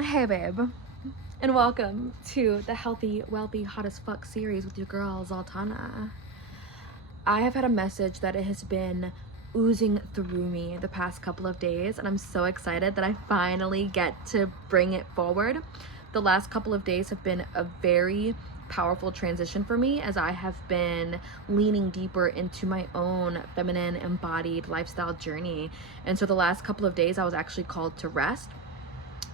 Hey babe, and welcome to the Healthy, Wealthy, Hot as Fuck series with your girl Szaltana. I have had a message that it has been oozing through me the past couple of days, and I'm so excited that I finally get to bring it forward. The last couple of days have been a very powerful transition for me as I have been leaning deeper into my own feminine embodied lifestyle journey. And so the last couple of days I was actually called to rest,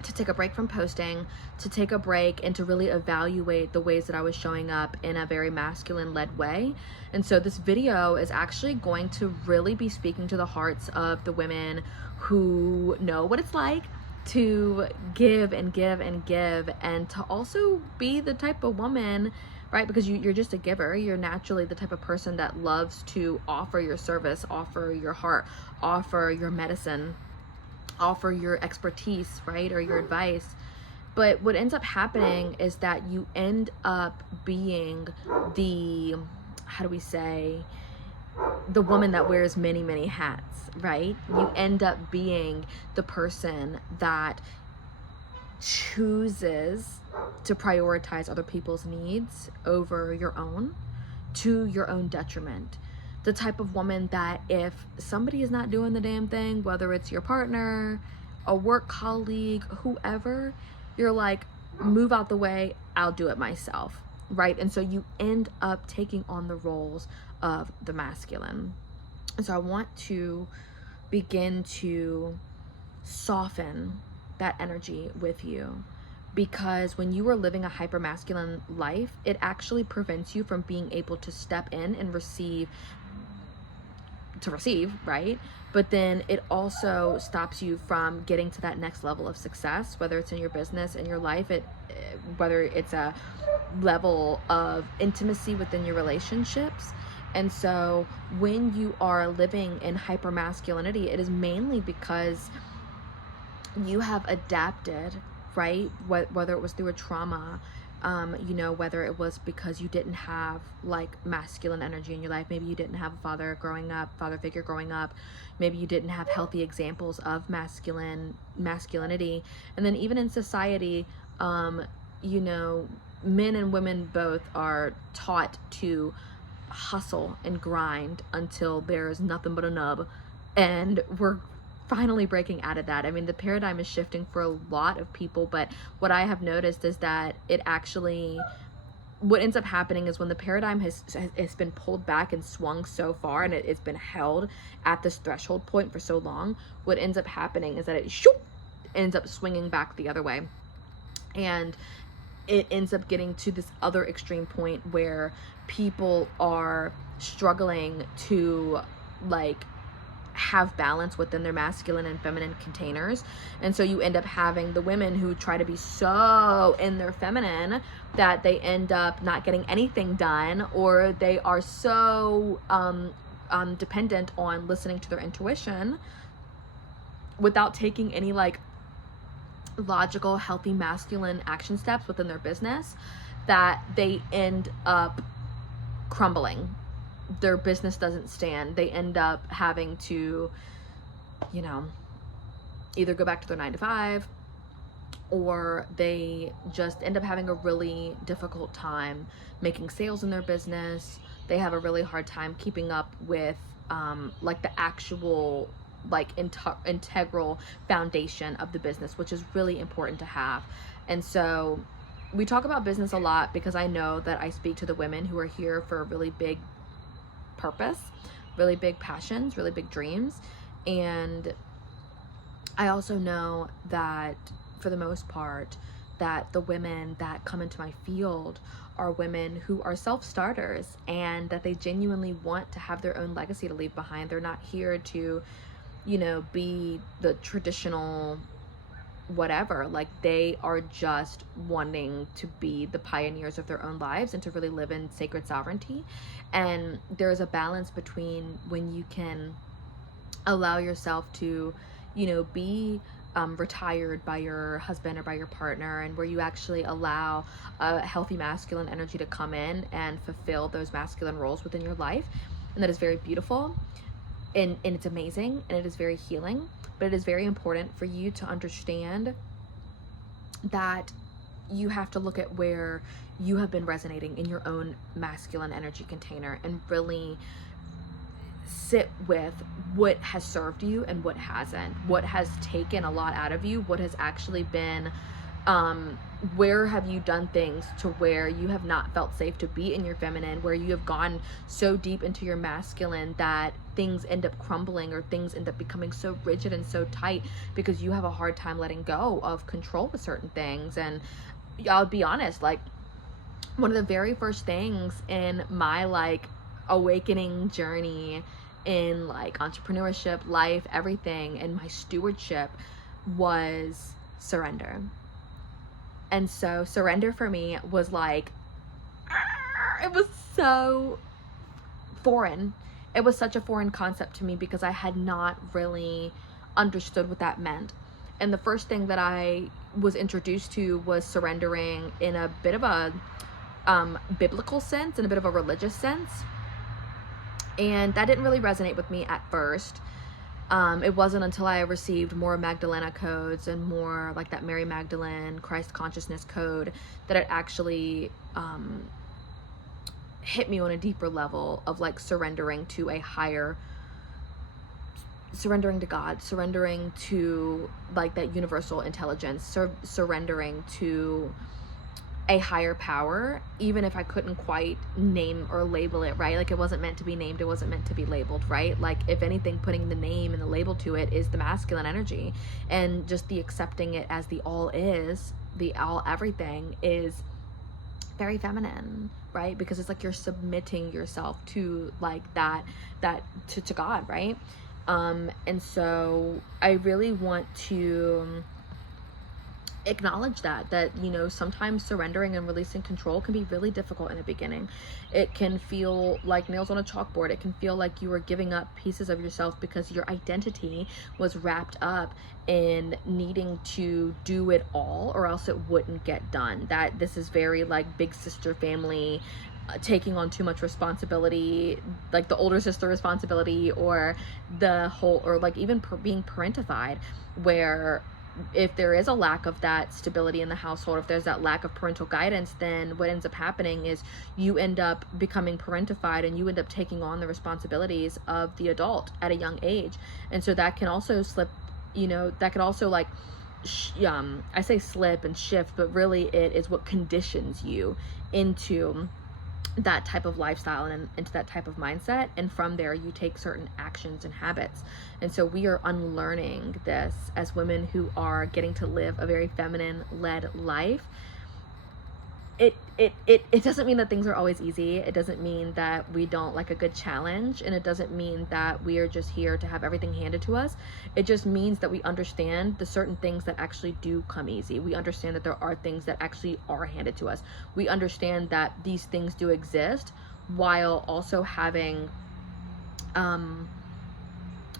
to take a break from posting, to take a break and to really evaluate the ways that I was showing up in a very masculine led way. And so this video is actually going to really be speaking to the hearts of the women who know what it's like to give and give and give, and to also be the type of woman, right? Because you're just a giver. You're naturally the type of person that loves to offer your service, offer your heart, offer your medicine, offer your expertise, right? Or your advice. But what ends up happening is that you end up being the, how do we say, the woman that wears many, many hats, right? You end up being the person that chooses to prioritize other people's needs over your own, to your own detriment. The type of woman that if somebody is not doing the damn thing, whether it's your partner, a work colleague, whoever, you're like, move out the way, I'll do it myself, right? And so you end up taking on the roles of the masculine. And so I want to begin to soften that energy with you, because when you are living a hyper masculine life, it actually prevents you from being able to step in and receive, right? But then it also stops you from getting to that next level of success, whether it's in your business, in your life, whether it's a level of intimacy within your relationships. And so when you are living in hyper masculinity, it is mainly because you have adapted, right? Whether it was through a trauma, whether it was because you didn't have like masculine energy in your life. Maybe you didn't have a father figure growing up. Maybe you didn't have healthy examples of masculinity. And then even in society, men and women both are taught to hustle and grind until there's nothing but a nub. And we're finally breaking out of that. I mean, the paradigm is shifting for a lot of people, but what I have noticed is that it actually, what ends up happening is when the paradigm has been pulled back and swung so far, and it's been held at this threshold point for so long, what ends up happening is that it ends up swinging back the other way. And it ends up getting to this other extreme point where people are struggling to like have balance within their masculine and feminine containers. And so you end up having the women who try to be so in their feminine that they end up not getting anything done, or they are so dependent on listening to their intuition without taking any like logical, healthy masculine action steps within their business, that they end up crumbling. Their business doesn't stand. They end up having to, either go back to their 9 to 5, or they just end up having a really difficult time making sales in their business. They have a really hard time keeping up with like the actual like integral foundation of the business, which is really important to have. And so we talk about business a lot because I know that I speak to the women who are here for a really big purpose, really big passions, really big dreams. And I also know that for the most part, that the women that come into my field are women who are self-starters, and that they genuinely want to have their own legacy to leave behind. They're not here to, be the traditional whatever. Like, they are just wanting to be the pioneers of their own lives and to really live in sacred sovereignty. And there's a balance between when you can allow yourself to, be retired by your husband or by your partner, and where you actually allow a healthy masculine energy to come in and fulfill those masculine roles within your life. And that is very beautiful, and it's amazing, and it is very healing. But it is very important for you to understand that you have to look at where you have been resonating in your own masculine energy container and really sit with what has served you and what hasn't, what has taken a lot out of you, what has actually been, where have you done things to where you have not felt safe to be in your feminine, where you have gone so deep into your masculine that things end up crumbling or things end up becoming so rigid and so tight because you have a hard time letting go of control with certain things. And I'll be honest, like, one of the very first things in my like awakening journey in like entrepreneurship, life, everything, and my stewardship was surrender. And so surrender for me was like, it was so foreign. It was such a foreign concept to me because I had not really understood what that meant. And the first thing that I was introduced to was surrendering in a bit of a biblical sense, in a bit of a religious sense. And that didn't really resonate with me at first. It wasn't until I received more Magdalena codes and more like that Mary Magdalene Christ consciousness code that it actually hit me on a deeper level of like surrendering to a higher, surrendering to God, surrendering to like that universal intelligence, surrendering to a higher power, even if I couldn't quite name or label it, right? Like, it wasn't meant to be named, it wasn't meant to be labeled, right? Like, if anything, putting the name and the label to it is the masculine energy, and just the accepting it as the all is, the all everything is very feminine, right? Because it's like you're submitting yourself to like that to God, right? And so I really want to acknowledge that you know, sometimes surrendering and releasing control can be really difficult in the beginning. It can feel like nails on a chalkboard. It can feel like you are giving up pieces of yourself because your identity was wrapped up in needing to do it all or else it wouldn't get done. That this is very like big sister family, taking on too much responsibility, like the older sister responsibility, or the whole, or like even being parentified, where if there is a lack of that stability in the household, if there's that lack of parental guidance, then what ends up happening is you end up becoming parentified and you end up taking on the responsibilities of the adult at a young age. And so that can also slip, you know, that could also like I say slip and shift, but really it is what conditions you into that type of lifestyle and into that type of mindset, and from there you take certain actions and habits. And so we are unlearning this as women who are getting to live a very feminine led life. It doesn't mean that things are always easy. It doesn't mean that we don't like a good challenge, and it doesn't mean that we are just here to have everything handed to us. It just means that we understand the certain things that actually do come easy. We understand that there are things that actually are handed to us. We understand that these things do exist while also having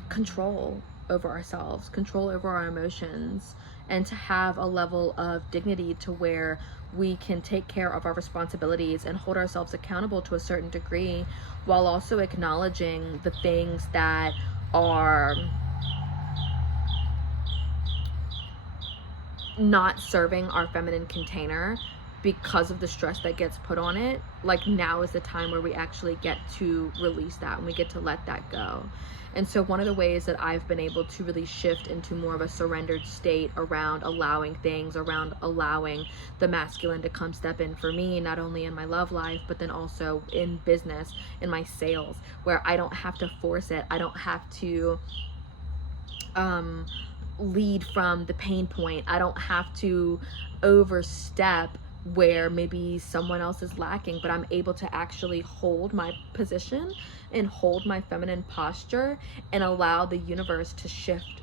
control over ourselves, control over our emotions, and to have a level of dignity to where we can take care of our responsibilities and hold ourselves accountable to a certain degree, while also acknowledging the things that are not serving our feminine container because of the stress that gets put on it. Like, now is the time where we actually get to release that and we get to let that go. And so one of the ways that I've been able to really shift into more of a surrendered state around allowing things, around allowing the masculine to come step in for me, not only in my love life, but then also in business, in my sales, where I don't have to force it. I don't have to lead from the pain point. I don't have to overstep where maybe someone else is lacking, but I'm able to actually hold my position and hold my feminine posture and allow the universe to shift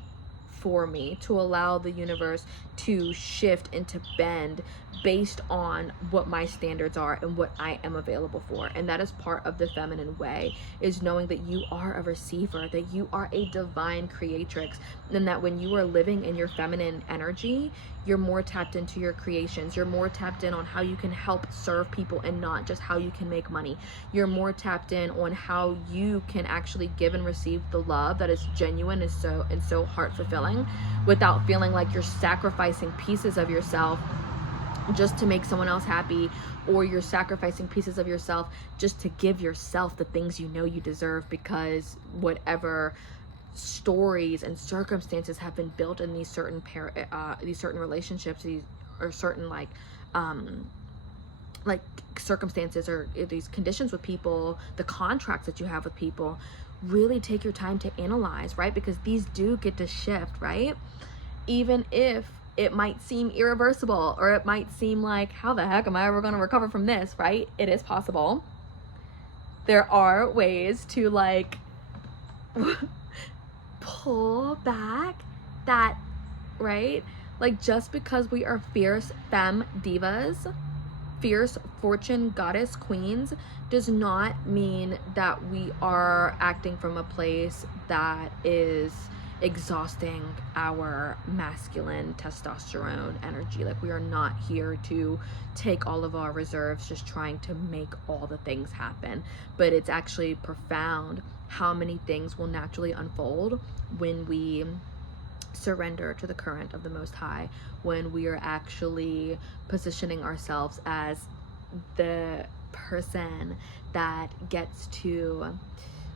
for me, to allow the universe to shift and to bend based on what my standards are and what I am available for. And that is part of the feminine way, is knowing that you are a receiver, that you are a divine creatrix, and that when you are living in your feminine energy, you're more tapped into your creations. You're more tapped in on how you can help serve people and not just how you can make money. You're more tapped in on how you can actually give and receive the love that is genuine and so heart fulfilling, without feeling like you're sacrificing pieces of yourself just to make someone else happy, or you're sacrificing pieces of yourself just to give yourself the things you know you deserve, because whatever stories and circumstances have been built in these certain relationships, or certain like circumstances, or these conditions with people, the contracts that you have with people. Really take your time to analyze, right? Because these do get to shift, right? Even if it might seem irreversible, or it might seem like, how the heck am I ever going to recover from this, right? It is possible. There are ways to like pull back that, right? Like, just because we are fierce femme divas, fierce fortune goddess queens, does not mean that we are acting from a place that is exhausting our masculine testosterone energy. Like, we are not here to take all of our reserves just trying to make all the things happen. But it's actually profound how many things will naturally unfold when we surrender to the current of the Most High, when we are actually positioning ourselves as the person that gets to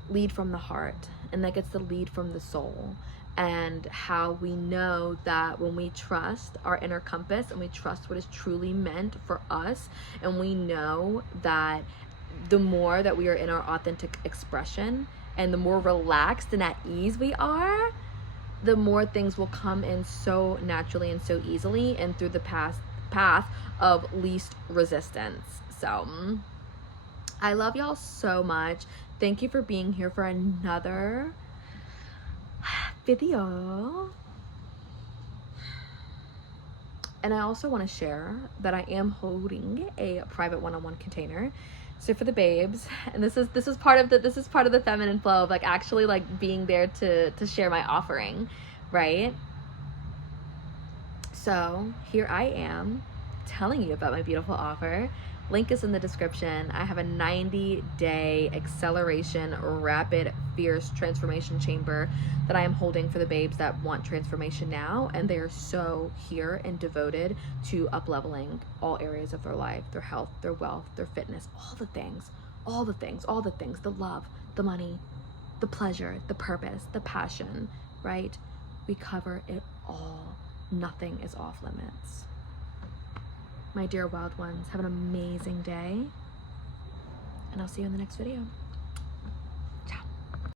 lead from the heart, and that gets to lead from the soul. And how we know that when we trust our inner compass, and we trust what is truly meant for us, and we know that the more that we are in our authentic expression, and the more relaxed and at ease we are, the more things will come in so naturally and so easily, and through the path of least resistance. So I love y'all so much. Thank you for being here for another video. And I also want to share that I am holding a private one-on-one container. So for the babes, and this is part of the feminine flow of like actually like being there to share my offering, right? So here I am telling you about my beautiful offer. Link is in the description. I have a 90-day acceleration, rapid, fierce transformation chamber that I am holding for the babes that want transformation now, and they are so here and devoted to up-leveling all areas of their life, their health, their wealth, their fitness, all the things, the love, the money, the pleasure, the purpose, the passion, right? We cover it all. Nothing is off limits. My dear wild ones, have an amazing day, and I'll see you in the next video.